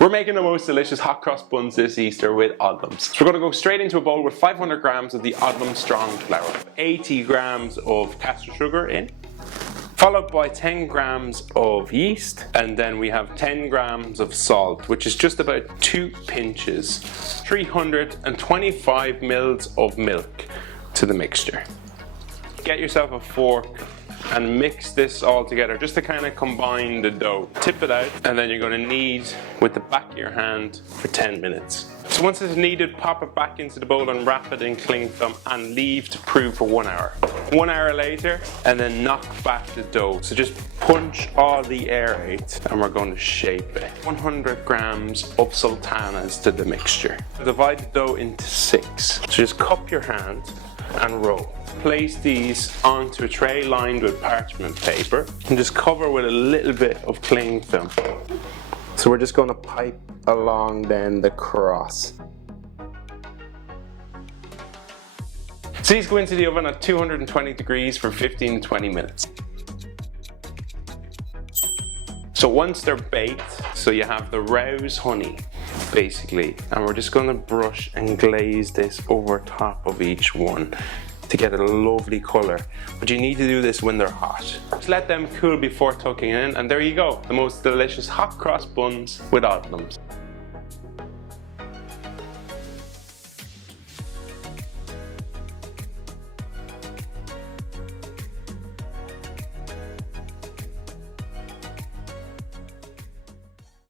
We're making the most delicious hot cross buns this Easter with Odlums. So we're going to go straight into a bowl with 500 grams of the Odlums strong flour, 80 grams of caster sugar in, followed by 10 grams of yeast, and then we have 10 grams of salt, which is just about 2 pinches, 325 mils of milk to the mixture. Get yourself a fork and mix this all together just to kind of combine the dough. Tip it out, and then you're going to knead with the back of your hand for 10 minutes. So once it's kneaded, pop it back into the bowl and wrap it in cling film and leave to prove for 1 hour. 1 hour later, and then knock back the dough. So just punch all the air out, and we're going to shape it. 100 grams of sultanas to the mixture. Divide the dough into 6. So just cup your hand and roll. Place these onto a tray lined with parchment paper and just cover with a little bit of cling film. So we're just going to pipe along then the cross. So these go into the oven at 220 degrees for 15 to 20 minutes. So once they're baked, so you have the rouse honey basically, and we're just going to brush and glaze this over top of each one to get a lovely color. But you need to do this when they're hot. Just let them cool before tucking in, and there you go, the most delicious hot cross buns with Odlums.